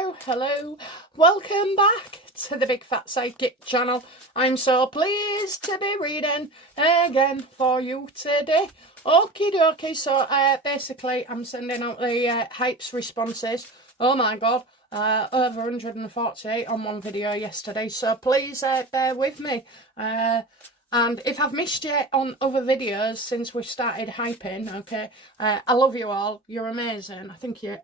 hello. Welcome back to the Big Fat Psychic channel. I'm so pleased to be reading again for you today. Okie dokie, so basically I'm sending out the hypes responses. Oh my god, over 148 on one video yesterday, so please bear with me. And if I've missed you on other videos since we've started hyping, okay, I love you all. You're amazing. I think you're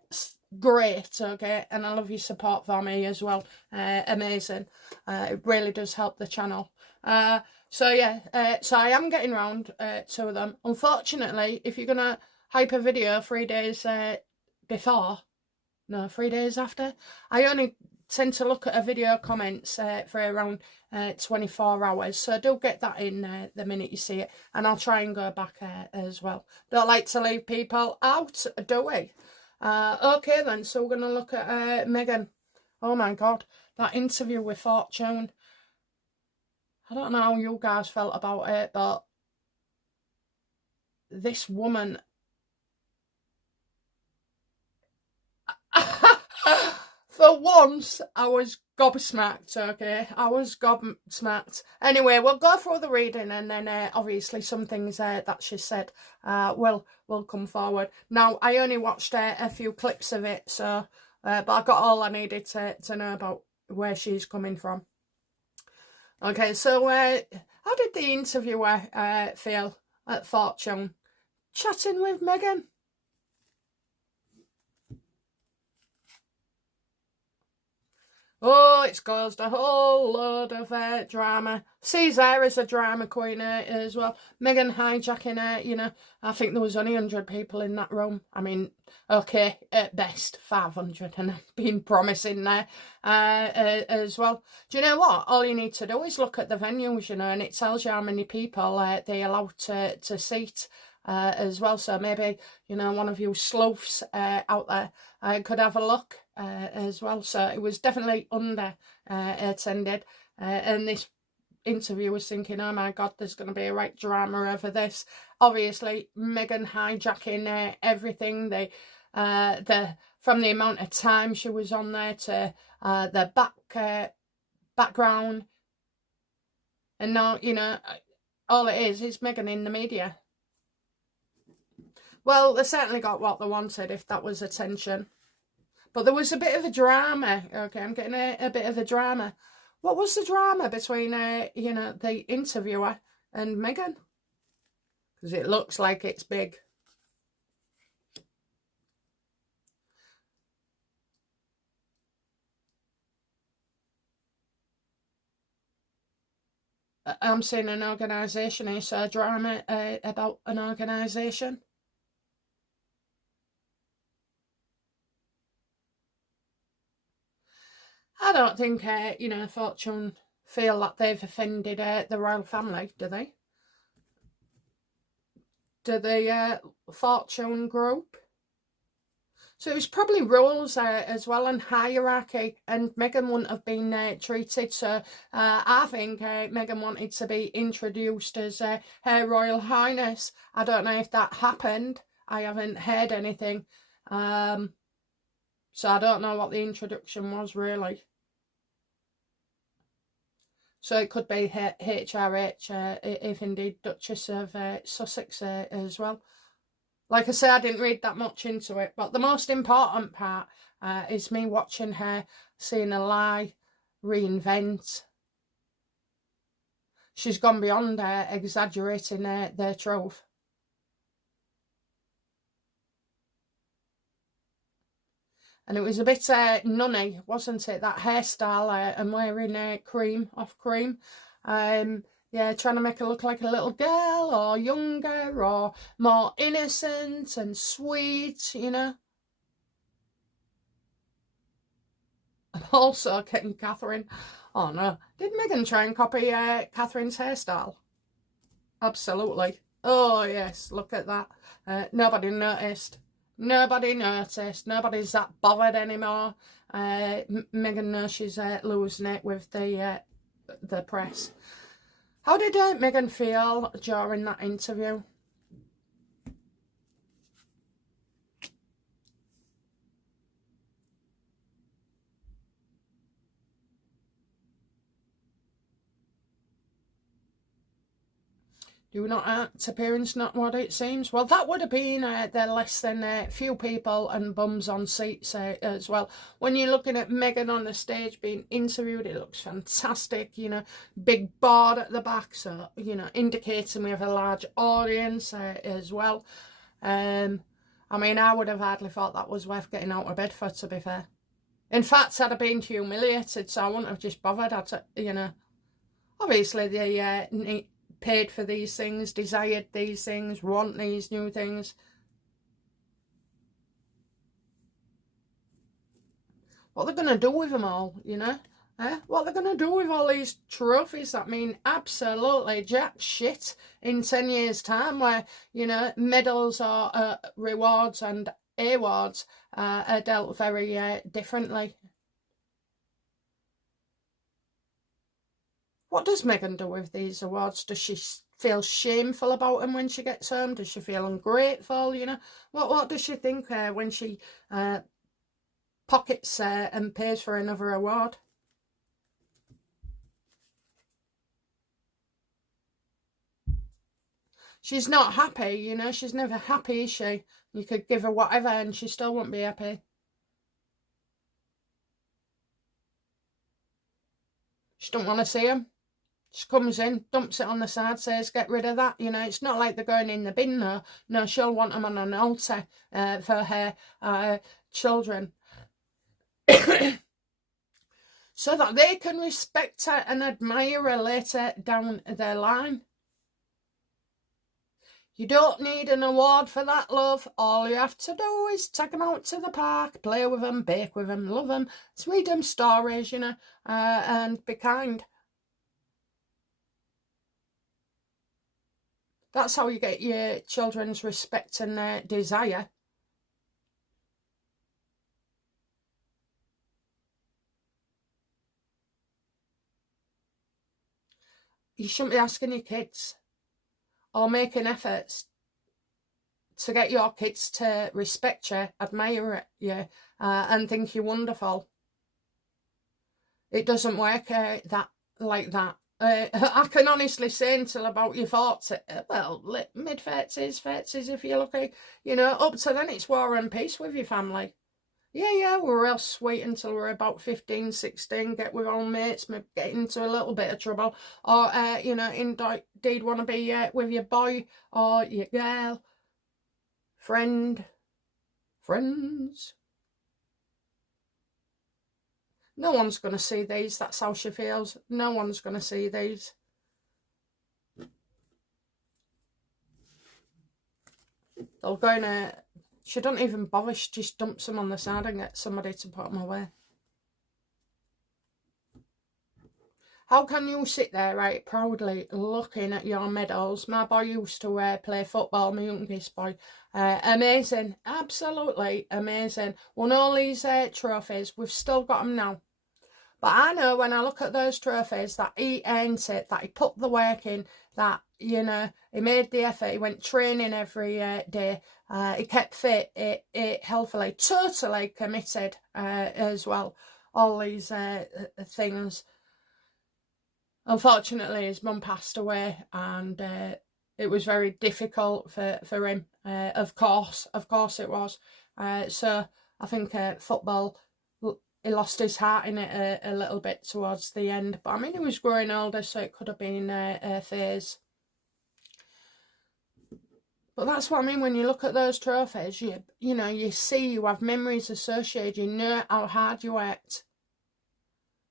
great, okay, and I love your support for me as well. Amazing. It really does help the channel. So yeah, so I am getting round to them. Unfortunately, if you're gonna hype a video 3 days before, no, 3 days after, I only tend to look at a video comments for around 24 hours, so do get that in the minute you see it, and I'll try and go back as well. Don't like to leave people out, do we? Okay then, so we're going to look at Meghan. Oh my god, that interview with Fortune. I don't know how you guys felt about it, but this woman... For once, I was gobsmacked, okay? I was gobsmacked. Anyway, we'll go through the reading, and then obviously some things that she said will come forward. Now, I only watched a few clips of it, so but I got all I needed to know about where she's coming from. Okay, so how did the interviewer feel at Fortune? Chatting with Meghan? Oh, it's caused a whole load of drama. Sees her as a drama queen as well. Meghan hijacking her, you know. I think there was only 100 people in that room. I mean, okay, at best 500, and I've been promising there as well. Do you know what? All you need to do is look at the venues, you know, and it tells you how many people they allow to seat as well. So maybe, you know, one of you sleuths out there could have a look as well. So it was definitely under attended, and this interview was thinking, oh my god, there's going to be a right drama over this. Obviously Meghan hijacking everything. From the amount of time she was on there to the background, and now, you know, all it is Meghan in the media. Well, they certainly got what they wanted, if that was attention. But there was a bit of a drama. Okay, I'm getting a bit of a drama. What was the drama between, you know, the interviewer and Meghan? Because it looks like it's big. I'm seeing an organisation here, so a drama about an organisation. I don't think, you know, Fortune feel that they've offended the royal family, do they? Do the Fortune group? So it was probably rules as well, and hierarchy, and Meghan wouldn't have been treated. So I think Meghan wanted to be introduced as Her Royal Highness. I don't know if that happened. I haven't heard anything. So I don't know what the introduction was, really. So it could be HRH, if indeed Duchess of Sussex as well. Like I say, I didn't read that much into it, but the most important part is me watching her, seeing a lie, reinvent. She's gone beyond exaggerating their truth. And it was a bit nunny, wasn't it? That hairstyle and wearing cream off cream. Yeah, trying to make her look like a little girl, or younger, or more innocent and sweet, you know. And also getting Catherine. Oh no, did Meghan try and copy Catherine's hairstyle? Absolutely. Oh yes, look at that. Nobody noticed. Nobody noticed. Nobody's that bothered anymore. Meghan knows she's losing it with the press. How did Meghan feel during that interview? Do not act, appearance not what it seems. Well, that would have been there less than a few people and bums on seats as well. When you're looking at Meghan on the stage being interviewed, it looks fantastic, you know, big board at the back, so, you know, indicating we have a large audience as well. I mean, I would have hardly thought that was worth getting out of bed for, to be fair. In fact, I'd have been humiliated, so I wouldn't have just bothered. You know, obviously they paid for these things, desired these things, want these new things. What they're going to do with them all, you know? What they're going to do with all these trophies that mean absolutely jack shit in 10 years' time, where, you know, medals or rewards and awards are dealt very differently. What does Meghan do with these awards? Does she feel shameful about them when she gets home? Does she feel ungrateful, you know? What does she think when she pockets and pays for another award? She's not happy, you know. She's never happy, is she? You could give her whatever and she still won't be happy. She don't want to see him. She comes in, dumps it on the side, says, get rid of that. You know, it's not like they're going in the bin, though. No, she'll want them on an altar for her children. So that they can respect her and admire her later down their line. You don't need an award for that, love. All you have to do is take them out to the park, play with them, bake with them, love them, read them stories, you know, and be kind. That's how you get your children's respect and desire. You shouldn't be asking your kids or making efforts to get your kids to respect you, admire you, and think you're wonderful. It doesn't work like that. I can honestly say until about your 40s, well, mid-30s, 30s if you're lucky, you know, up to then it's war and peace with your family. Yeah, we're real sweet until we're about 15, 16, get with old mates, maybe get into a little bit of trouble, or, you know, indeed want to be with your boy or your girl, friends. No one's going to see these, that's how she feels. No one's going to see these. They'll go in she don't even bother, she just dumps them on the side and gets somebody to put them away. How can you sit there, right, proudly looking at your medals? My boy used to play football, my youngest boy. Amazing, absolutely amazing. Won all these trophies, we've still got them now. But I know when I look at those trophies that he earned it, that he put the work in, that, you know, he made the effort, he went training every day, he kept fit, ate healthily, totally committed as well, all these things. Unfortunately, his mum passed away and it was very difficult for him. Of course it was. So I think football, he lost his heart in it a little bit towards the end. But I mean, he was growing older, so it could have been a phase. But that's what I mean, when you look at those trophies, you know, you see, you have memories associated, you know how hard you worked.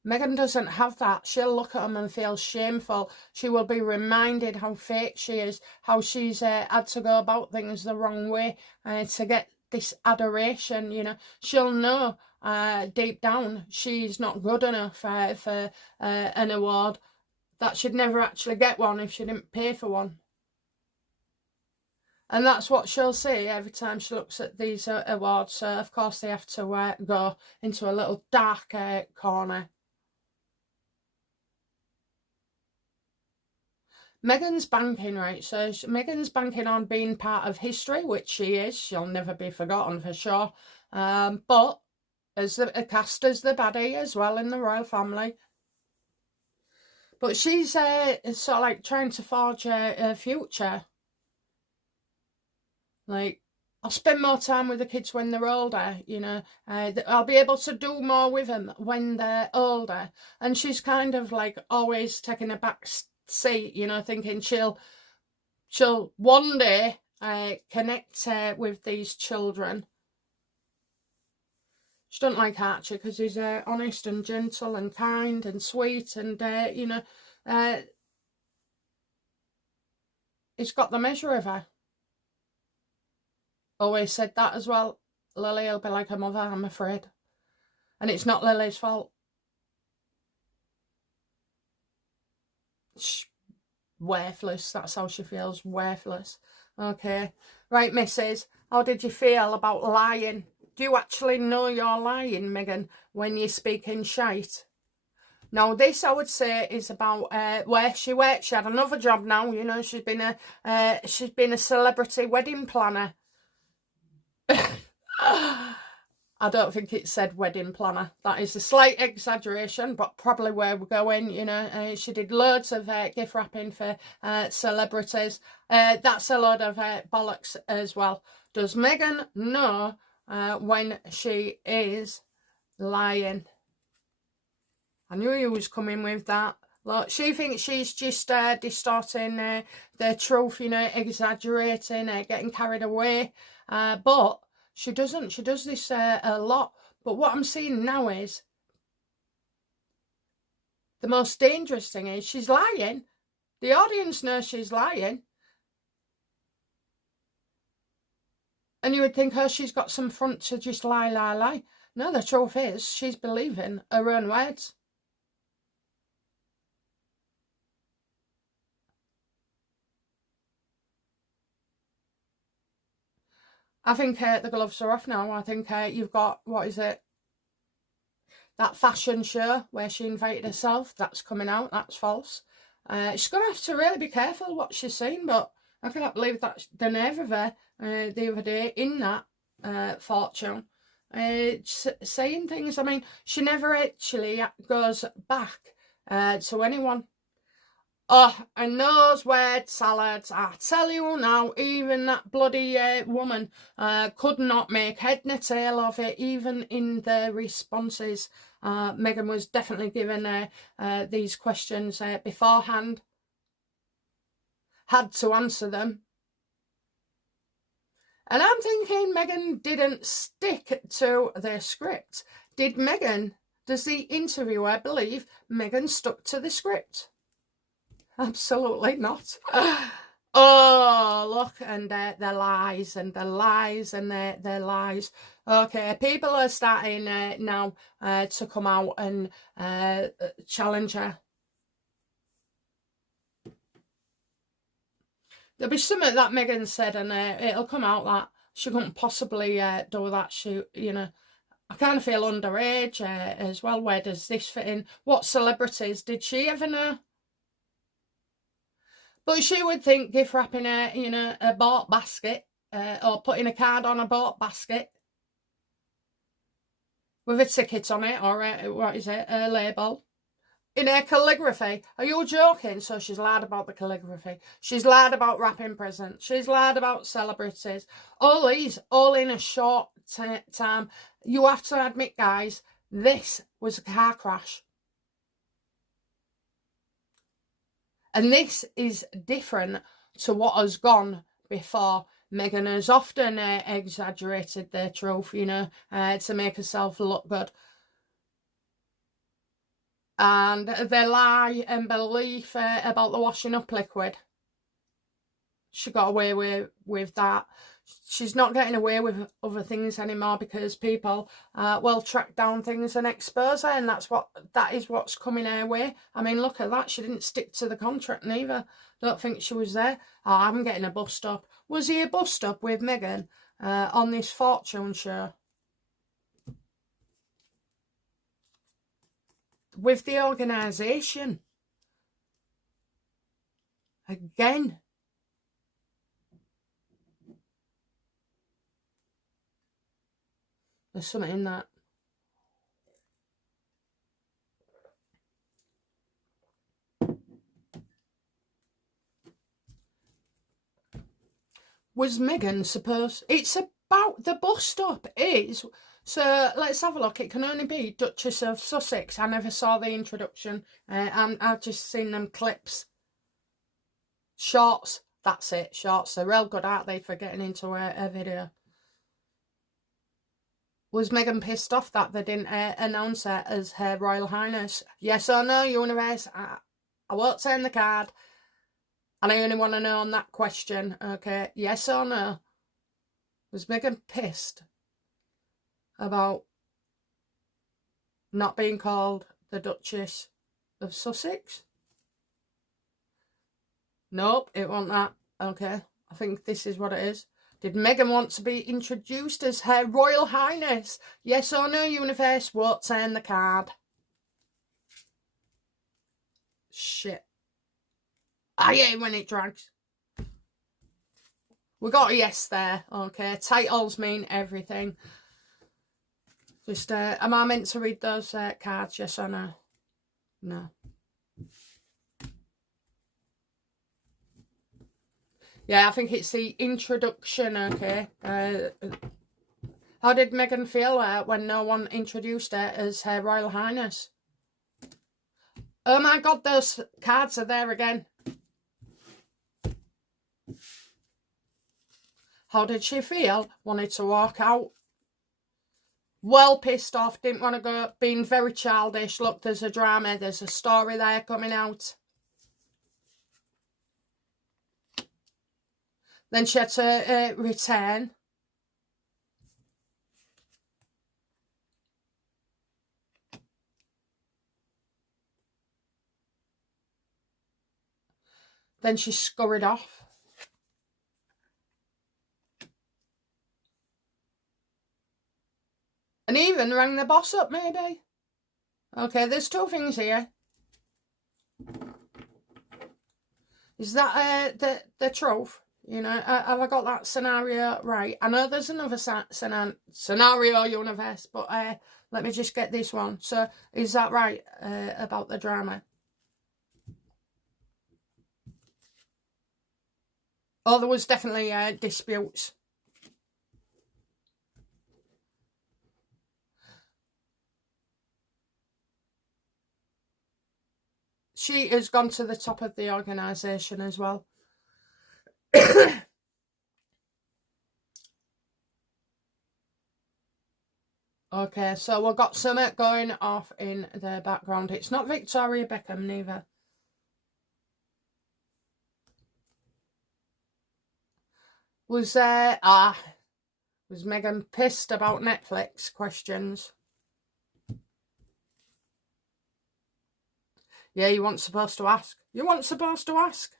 Meghan doesn't have that. She'll look at them and feel shameful. She will be reminded how fake she is, how she's had to go about things the wrong way to get this adoration, you know. She'll know deep down she's not good enough for an award, that she'd never actually get one if she didn't pay for one. And that's what she'll say every time she looks at these awards. So, of course, they have to go into a little dark corner. Meghan's banking, right? So Meghan's banking on being part of history, which she is. She'll never be forgotten for sure. But as cast as the baddie as well in the royal family. But she's sort of like trying to forge a future. Like, I'll spend more time with the kids when they're older, you know. I'll be able to do more with them when they're older. And she's kind of like always taking a back seat, you know, thinking she'll one day connect with these children. She don't like Archie because he's honest and gentle and kind and sweet, and you know, he's got the measure of her. Always said that as well. Lily will be like her mother, I'm afraid. And it's not Lily's fault. She's worthless. That's how she feels. Worthless. Okay. Right, missus. How did you feel about lying? Do you actually know you're lying, Meghan, when you're speaking shite? Now, this, I would say, is about where she works. She had another job now. You know, she's been a celebrity wedding planner. I don't think it said wedding planner. That is a slight exaggeration, but probably where we're going. You know, she did loads of gift wrapping for celebrities. That's a load of bollocks as well. Does Meghan know when she is lying? I knew he was coming with that. Look, she thinks she's just distorting the truth, you know, exaggerating, getting carried away. But she doesn't. She does this a lot. But what I'm seeing now is the most dangerous thing is she's lying. The audience knows she's lying. And you would think, oh, she's got some front to just lie, lie, lie. No, the truth is she's believing her own words. I think the gloves are off now. I think you've got, what is it? That fashion show where she invited herself. That's coming out. That's false. She's going to have to really be careful what she's saying. But I cannot believe that the nerve of her the other day in that fortune. Saying things. I mean, she never actually goes back to anyone. Oh, and those word salads, I tell you now, even that bloody woman could not make head nor tail of it, even in their responses. Meghan was definitely given these questions beforehand, had to answer them. And I'm thinking Meghan didn't stick to their script. Does the interviewer believe Meghan stuck to the script? Absolutely not. Oh, look, and their lies, and their lies, and their lies. Okay, people are starting now to come out and challenge her. There'll be something that Meghan said, and it'll come out that she couldn't possibly do that shoot, you know. I kind of feel underage as well. Where does this fit in? What celebrities did she ever know? But she would think gift wrapping a bought basket or putting a card on a bought basket with a ticket on it or a label in her calligraphy. Are you joking? So she's lied about the calligraphy. She's lied about wrapping presents. She's lied about celebrities. All these, all in a short time. You have to admit, guys, this was a car crash. And this is different to what has gone before. Meghan has often exaggerated their truth, you know, to make herself look good. And their lie and belief about the washing up liquid. She got away with that. She's not getting away with other things anymore because people will track down things and expose her, and that is what's coming her way. I mean, look at that. She didn't stick to the contract neither. Don't think she was there. Oh, I'm getting a bust up. Was he a bust up with Meghan on this fortune show? With the organisation. Again. There's something in that. Was Meghan supposed... It's about the bus stop is... So let's have a look. It can only be Duchess of Sussex. I never saw the introduction. And I've just seen them clips. Shorts. That's it. Shorts. They're real good, aren't they, for getting into a video. Was Meghan pissed off that they didn't announce her as Her Royal Highness? Yes or no, universe? I won't send the card. And I only want to know on that question. Okay, yes or no? Was Meghan pissed about not being called the Duchess of Sussex? Nope, it wasn't that. Okay, I think this is what it is. Did Meghan want to be introduced as Her Royal Highness? Yes or no, universe? Won't turn the card. Shit. I hate when it drags. We got a yes there. Okay, titles mean everything. Just, am I meant to read those cards? Yes or no? No. Yeah, I think it's the introduction, okay. How did Meghan feel when no one introduced her as Her Royal Highness? Oh my God, those cards are there again. How did she feel? Wanted to walk out. Well pissed off, didn't want to go, being very childish. Look, there's a drama, there's a story there coming out. Then she had to return. Then she scurried off. And even rang the boss up, maybe. Okay, there's two things here. Is that the truth? You know, have I got that scenario right? I know there's another scenario universe, but let me just get this one. So, is that right about the drama? Oh, there was definitely disputes. She has gone to the top of the organisation as well. Okay, so we've got something going off in the background. It's not Victoria Beckham, neither. Was Meghan pissed about Netflix questions? Yeah, you weren't supposed to ask. You weren't supposed to ask.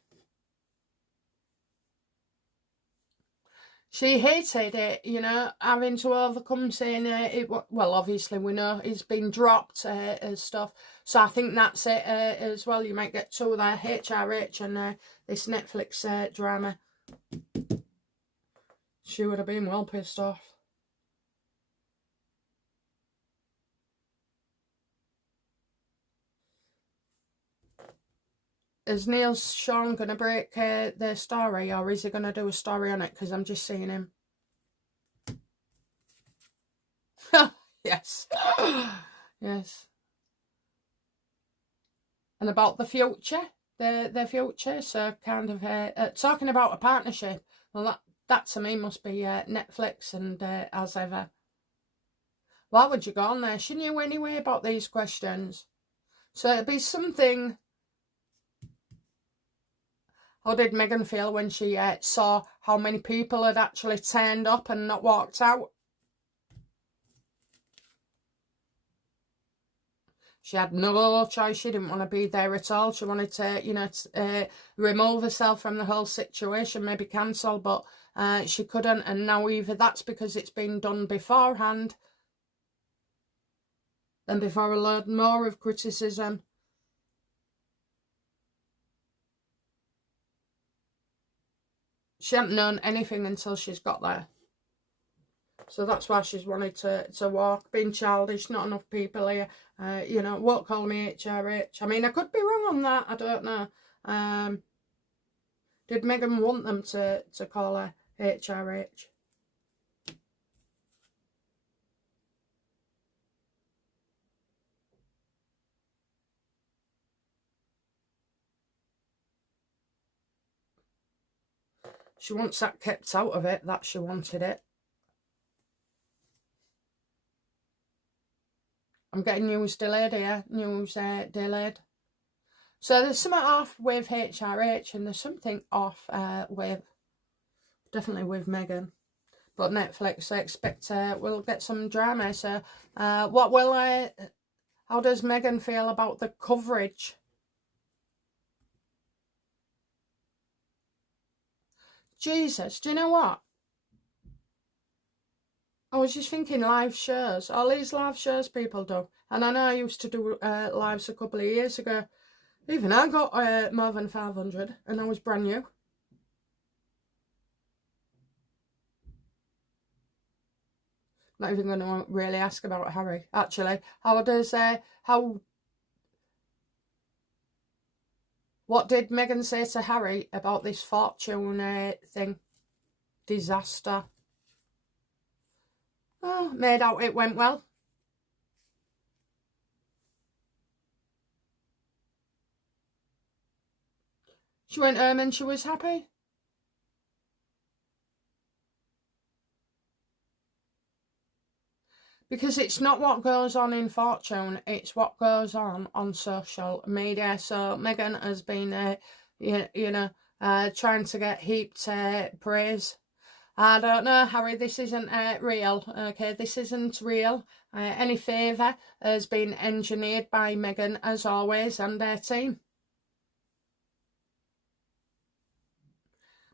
She hated it, you know, having to overcome saying it. Well, obviously we know it's been dropped as stuff. So I think that's it as well. You might get two there, HRH and this Netflix drama. She would have been well pissed off. Is Neil Sean going to break their story, or is he going to do a story on it? Because I'm just seeing him. Yes. Yes. And about the future, their future, so kind of talking about a partnership. Well, that to me must be Netflix and as ever. Why would you go on there? She knew anyway about these questions. So it'd be something. How did Meghan feel when she saw how many people had actually turned up and not walked out? She had no choice. She didn't want to be there at all. She wanted to, you know, remove herself from the whole situation, maybe cancel, but she couldn't. And now either that's because it's been done beforehand, and before a load more of criticism. She hadn't known anything until she's got there. So that's why she's wanted to walk. Being childish, not enough people here. You know, won't call me HRH. I mean, I could be wrong on that. I don't know. Did Meghan want them to call her HRH. She wants that kept out of it, that she wanted it. I'm getting news delayed here, news delayed. So there's something off with HRH and there's something off with, definitely with Meghan. But Netflix, I expect we'll get some drama. So what will how does Meghan feel about the coverage? Jesus, do you know what? I was just thinking live shows. All these live shows people do. And I know I used to do lives a couple of years ago. Even I got more than 500 and I was brand new. Not even going to really ask about Harry, actually. What did Meghan say to Harry about this fortune thing? Disaster. Oh, made out it went well. She went home and she was happy. Because it's not what goes on in Fortune, it's what goes on social media. So Meghan has been, trying to get heaped praise. I don't know, Harry, this isn't real, okay? This isn't real. Any favour has been engineered by Meghan, as always, and their team.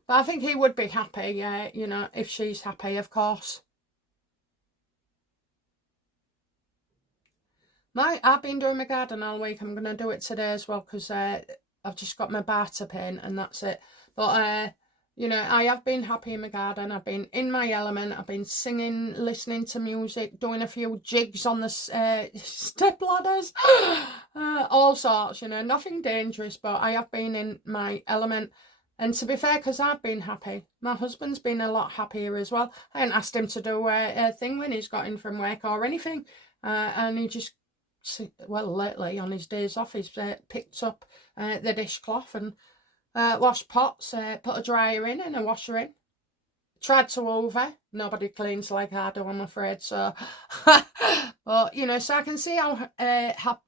But I think he would be happy, if she's happy, of course. I've been doing my garden all week. I'm going to do it today as well because I've just got my barter pin and that's it. But, I have been happy in my garden. I've been in my element. I've been singing, listening to music, doing a few jigs on the step ladders. All sorts, nothing dangerous, but I have been in my element. And to be fair, because I've been happy, my husband's been a lot happier as well. I haven't asked him to do a thing when he's got in from work or anything. And he just, well, lately on his days off, he's picked up the dishcloth and washed pots, put a dryer in and a washer in. Tried to over. Nobody cleans like I do, I'm afraid. So, but, so I can see how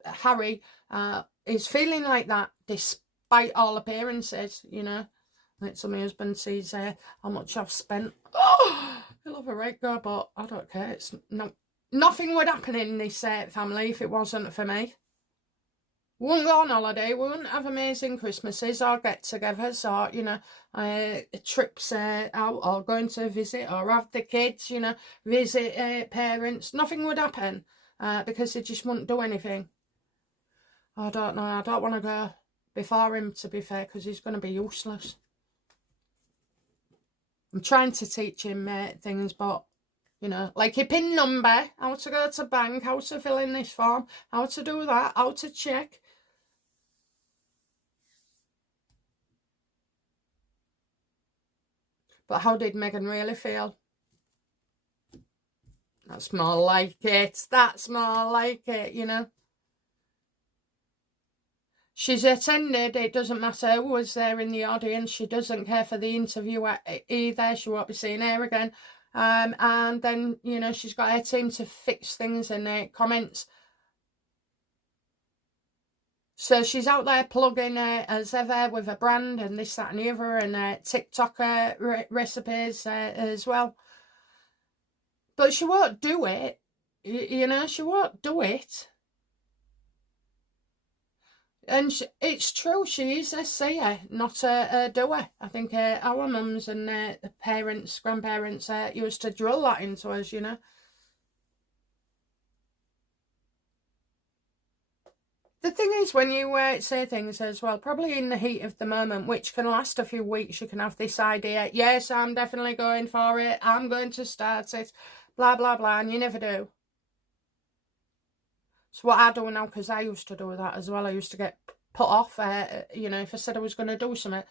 Harry is feeling like that despite all appearances, Like so my husband sees how much I've spent. Oh, he'll have a right go, but I don't care. It's nothing would happen in this family if it wasn't for me. We wouldn't go on holiday, we wouldn't have amazing Christmases or get-togethers or, trips out or going to visit or have the kids, visit parents. Nothing would happen because they just wouldn't do anything. I don't know, I don't want to go before him, to be fair, because he's going to be useless. I'm trying to teach him things, but, like your PIN number, how to go to bank, how to fill in this form, how to do that, how to check. But how did Meghan really feel? That's more like it. That's more like it, She's attended, it doesn't matter who was there in the audience. She doesn't care for the interview either. She won't be seeing her again. And then, she's got her team to fix things and comments. So she's out there plugging as ever with a brand and this, that and the other and TikTok recipes as well. But she won't do it. She won't do it. And it's true, she is a seer, not a doer. I think our mums and parents, grandparents used to drill that into us, The thing is, when you say things as well, probably in the heat of the moment, which can last a few weeks, you can have this idea, yes, I'm definitely going for it, I'm going to start it, blah, blah, blah, and you never do. So what I do now, because I used to do that as well, I used to get put off, if I said I was going to do something,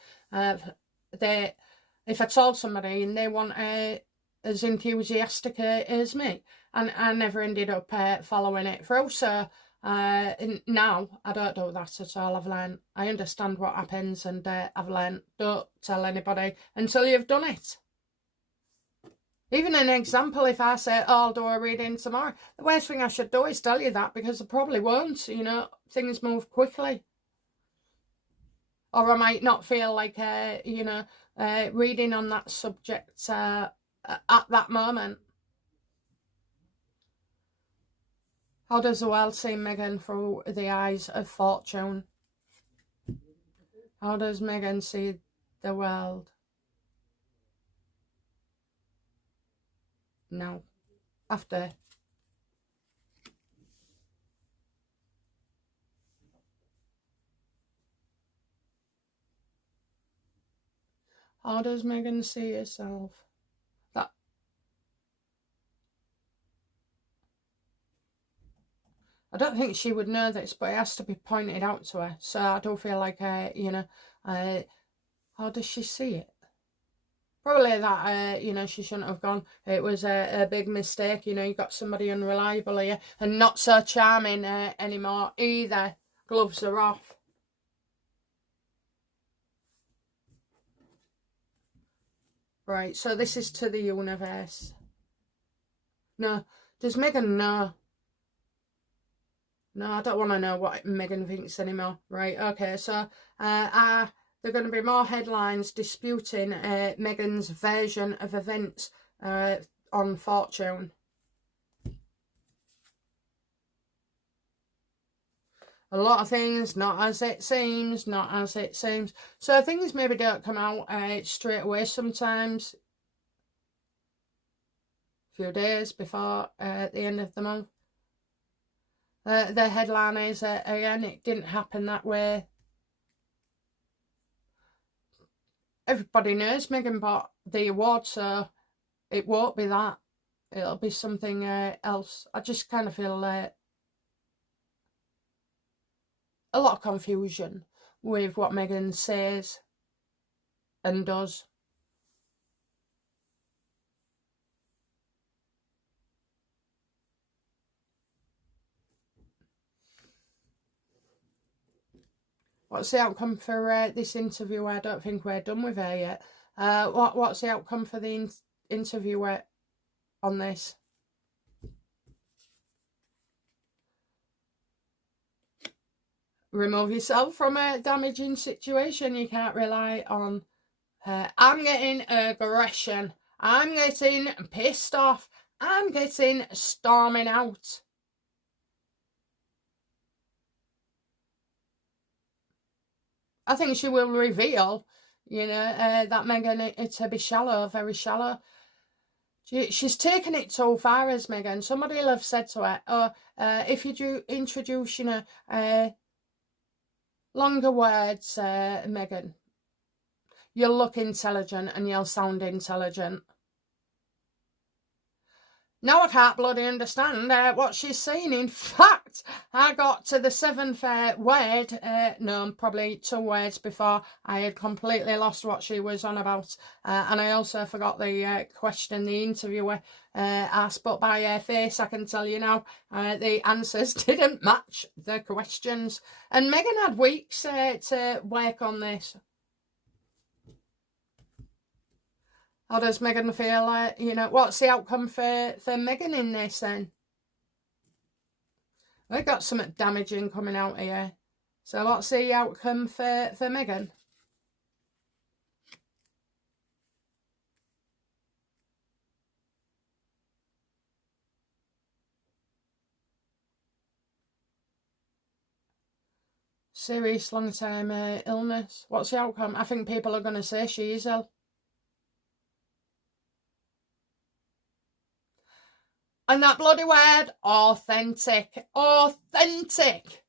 if I told somebody and they weren't as enthusiastic as me, and I never ended up following it through. So now I don't do that at all. I've learned, I understand what happens, and I've learned, don't tell anybody until you've done it. Even an example, if I say, oh, I'll do a reading tomorrow, the worst thing I should do is tell you that, because I probably won't. You know, things move quickly. Or I might not feel like, you know, reading on that subject at that moment. How does the world see Meghan through the eyes of fortune? How does Meghan see the world? No. After. How does Meghan see herself? That. I don't think she would know this, but it has to be pointed out to her. So I don't feel like, you know, how does she see it? Probably that, you know, she shouldn't have gone. It was a big mistake. You know, you got somebody unreliable here and not so charming anymore either. Gloves are off. Right, so this is to the universe. No, does Meghan know? No, I don't want to know what Meghan thinks anymore. Right, okay, so there are going to be more headlines disputing Meghan's version of events on Fortune. A lot of things, not as it seems, not as it seems. So things maybe don't come out straight away sometimes. A few days before the end of the month. The headline is, again, it didn't happen that way. Everybody knows Meghan bought the award, so it won't be that. It'll be something else. I just kind of feel a lot of confusion with what Meghan says and does. What's the outcome for this interview? I don't think we're done with her yet. What's the outcome for the interviewer on this? Remove yourself from a damaging situation. You can't rely on her. I'm getting aggression. I'm getting pissed off. I'm getting storming out. I think she will reveal, you know, that Meghan to be shallow, very shallow. She's taken it so far as Meghan. Somebody will have said to her, oh, if you do introduce, you know, longer words, Meghan, you'll look intelligent and you'll sound intelligent. Now I can't bloody understand what she's saying. In fact, I got to the seventh word, no, probably 2 words before I had completely lost what she was on about. And I also forgot the question the interviewer asked, but by her face I can tell you now, the answers didn't match the questions. And Meghan had weeks to work on this. How does Meghan feel? You know, what's the outcome for Meghan in this then? We've got something damaging coming out here. So what's the outcome for Meghan? Serious long-term illness. What's the outcome? I think people are going to say she is ill. And that bloody word, authentic. Authentic.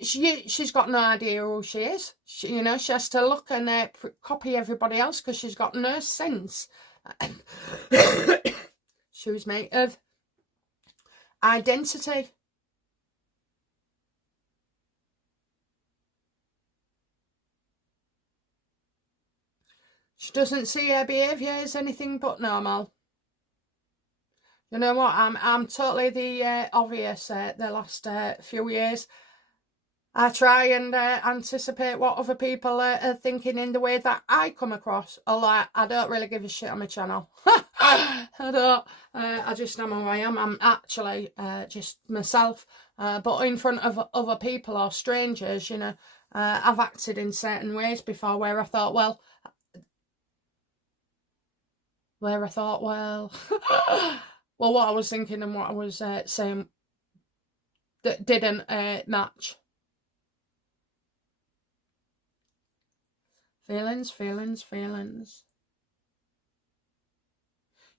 She's got no idea who she is. You know, she has to look and copy everybody else because she's got no sense, excuse me, of identity. She doesn't see her behaviour as anything but normal. You know what? I'm totally the obvious. The last few years, I try and anticipate what other people are thinking in the way that I come across. Although I don't really give a shit on my channel. I don't. I just am who I am. I'm actually just myself. But in front of other people or strangers, you know, I've acted in certain ways before where I thought, well, well, what I was thinking and what I was saying that didn't match. Feelings.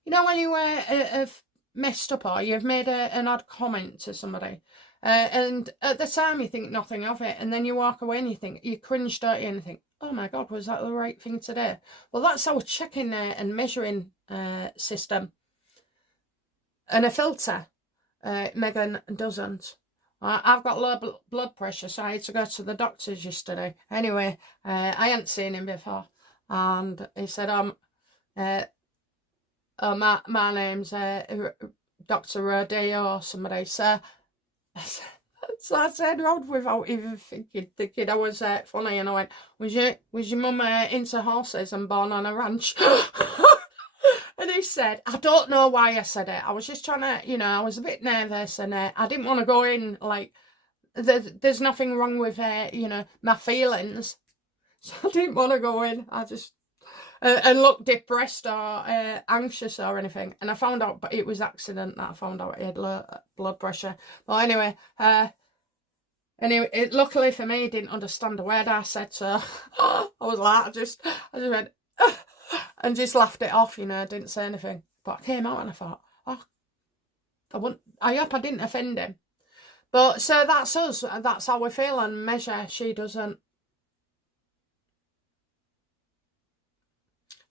You know when you have messed up or you've made an odd comment to somebody and at the time you think nothing of it, and then you walk away and you think, you cringe, don't you, and you think, oh my God, was that the right thing to do? Well, that's our checking and measuring system. And a filter, Meghan doesn't. I've got low blood pressure, so I had to go to the doctors yesterday. Anyway, I hadn't seen him before, and he said, my name's Dr. Rodeo or somebody. So I turned around without even thinking I was funny, and I went, was your mum into horses and born on a ranch? And he said, I don't know why I said it. I was just trying to, you know, I was a bit nervous, and I didn't want to go in like, there's nothing wrong with, you know, my feelings. So I didn't want to go in. I just, and look depressed or anxious or anything. And I found out, but it was accident that I found out he had low blood pressure. But anyway, luckily for me, he didn't understand a word I said. So I was like, I just went, and just laughed it off, you know, didn't say anything. But I came out and I thought, oh, I hope I didn't offend him. But so that's us. That's how we feel and measure. She doesn't.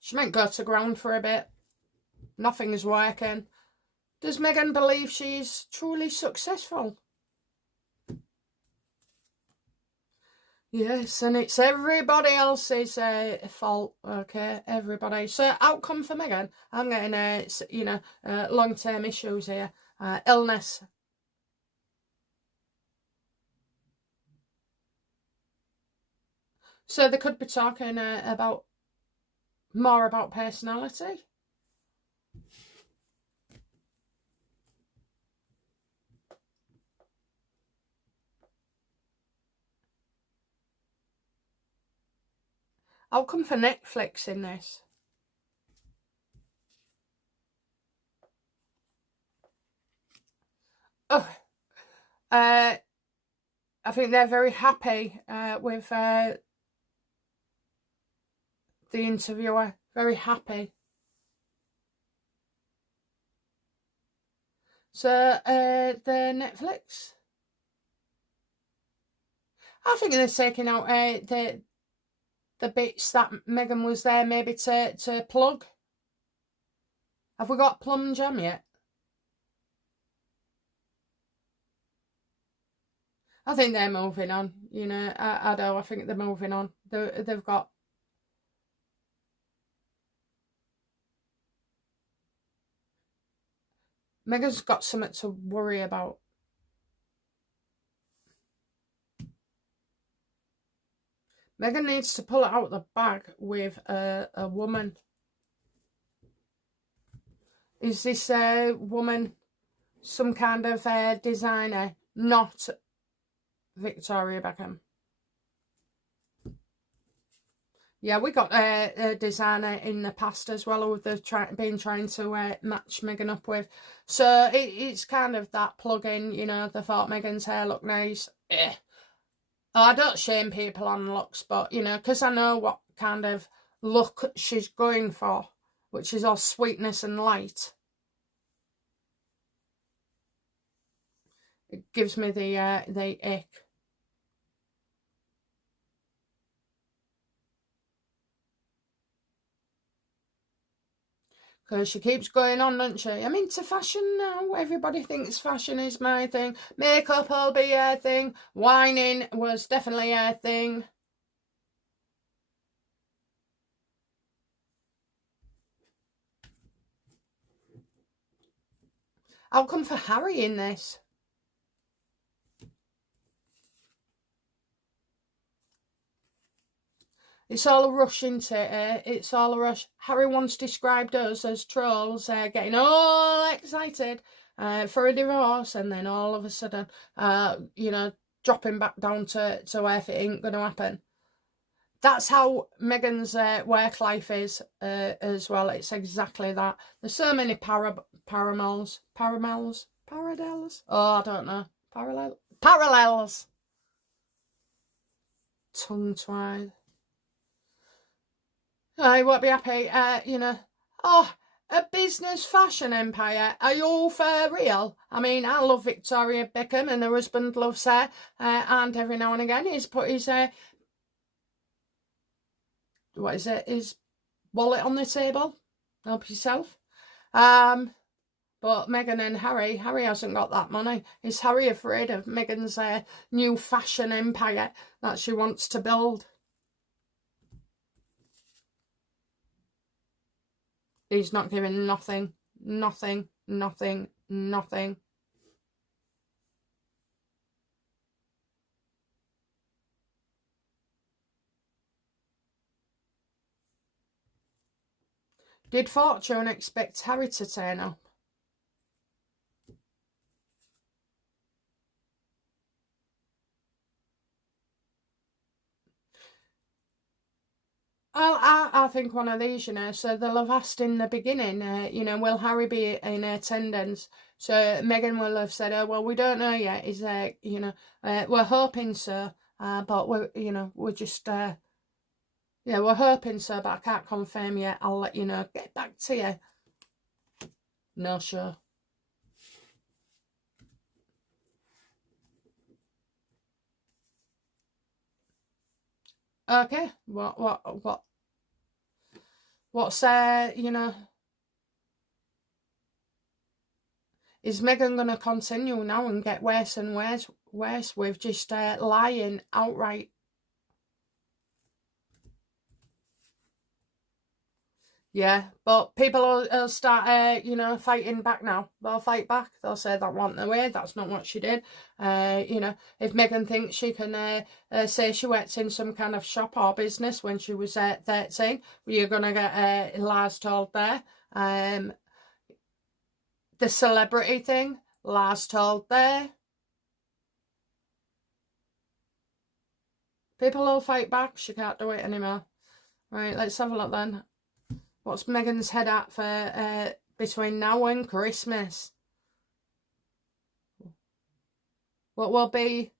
She might go to ground for a bit. Nothing is working. Does Meghan believe she's truly successful? Yes, and it's everybody else's fault, okay, everybody. So outcome for Meghan, I'm getting, you know, long-term issues here, illness. So they could be talking about more about personality. Outcome for Netflix in this. Oh, I think they're very happy with the interviewer. Very happy. So the Netflix. I think they're taking out the bits that Meghan was there maybe to plug. Have we got Plum Jam yet? I think they're moving on, you know. I think they're moving on. They've got... Meghan's got something to worry about. Meghan needs to pull it out of the bag with a woman. Is this woman some kind of designer? Not Victoria Beckham. Yeah, we got a designer in the past as well who they've been trying to match Meghan up with. So it's kind of that plug-in, you know. They thought Meghan's hair looked nice. I don't shame people on looks, but, you know, because I know what kind of look she's going for, which is all sweetness and light. It gives me the ick. Because she keeps going on, doesn't she? I'm into fashion now. Everybody thinks fashion is my thing. Makeup will be her thing. Whining was definitely her thing. How come for Harry in this? It's all a rush, isn't it? It's all a rush. Harry once described us as trolls, getting all excited for a divorce, and then all of a sudden, you know, dropping back down to earth. It ain't going to happen. That's how Meghan's work life is as well. It's exactly that. There's so many parallels. Oh, I don't know. Parallels. Tongue tied. I won't be happy. You know. Oh, a business fashion empire. Are you all for real? I mean, I love Victoria Beckham, and her husband loves her. And every now and again, he's put his what is it? His wallet on the table. Help yourself. But Meghan and Harry hasn't got that money. Is Harry afraid of Meghan's new fashion empire that she wants to build? He's not giving nothing. Did Fortune expect Harry to turn up? Well, I think one of these, you know, so they'll have asked in the beginning, you know, will Harry be in attendance? So Meghan will have said, oh, well, we don't know yet. Is you know, we're hoping so, but we're just, yeah, we're hoping so, but I can't confirm yet. I'll let you know. Get back to you. No sure. Okay, what's you know, is Meghan going to continue now and get worse and worse with just lying outright? Yeah, but people will start, you know, fighting back now. They'll fight back. They'll say that wasn't the way. That's not what she did. You know, if Meghan thinks she can say she worked in some kind of shop or business when she was 13, well, you're going to get lies told there. The celebrity thing, lies told there. People will fight back. She can't do it anymore. Right, let's have a look then. What's Meghan's head at for between now and Christmas? What will be...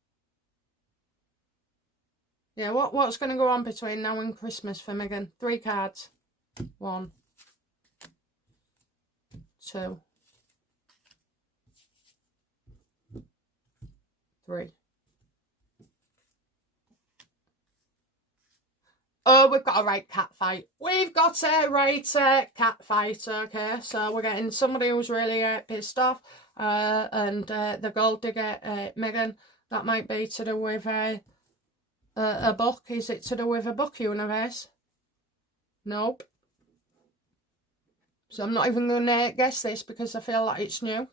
Yeah, what's going to go on between now and Christmas for Meghan? 3 cards. 1, 2, 3. Oh, we've got a right cat fight. We've got a right cat fight, okay? So we're getting somebody who's really pissed off. And the gold digger, Meghan, that might be to do with a book. Is it to do with a book universe? Nope. So I'm not even going to guess this because I feel like it's new.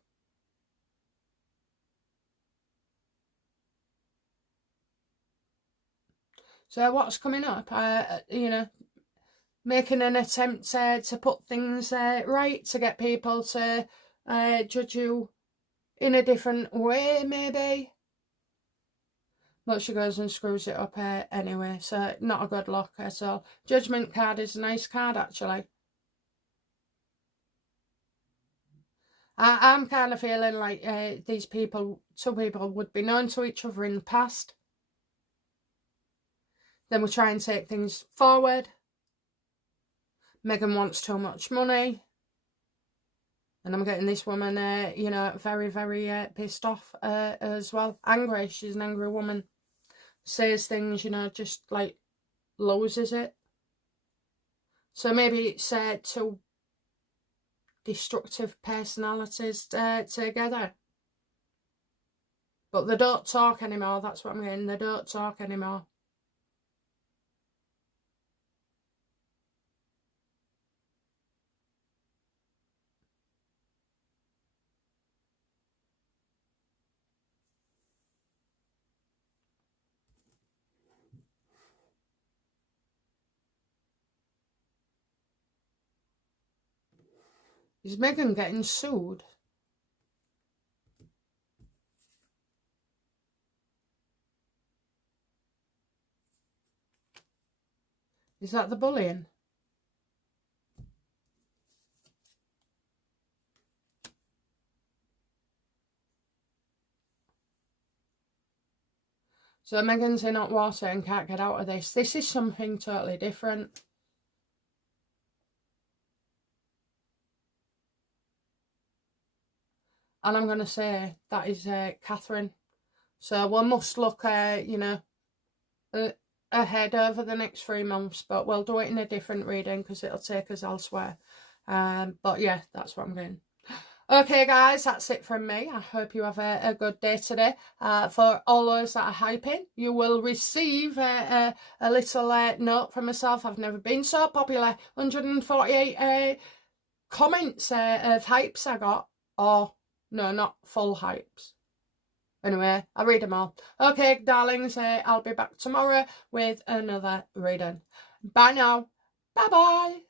So what's coming up? You know, making an attempt to put things right, to get people to judge you in a different way, maybe. But she goes and screws it up anyway, so not a good look at all. Judgment card is a nice card, actually. I'm kind of feeling like these people, 2 people, would be known to each other in the past. Then we try and take things forward. Meghan wants too much money. And I'm getting this woman, you know, very, very pissed off as well. Angry. She's an angry woman. Says things, you know, just like loses it. So maybe it's 2 destructive personalities together. But they don't talk anymore. That's what I'm getting. They don't talk anymore. Is Meghan getting sued? Is that the bullying? So Meghan's in hot water and can't get out of this. This is something totally different. And I'm going to say that is Catherine. So we must look, you know, ahead over the next 3 months. But we'll do it in a different reading because it'll take us elsewhere. But yeah, that's what I'm doing. Okay, guys, that's it from me. I hope you have a good day today. For all those that are hyping, you will receive a little note from myself. I've never been so popular. 148 comments of hypes I got. Or, no, not full hypes. Anyway, I read them all. Okay, darlings, I'll be back tomorrow with another reading. Bye now. Bye-bye.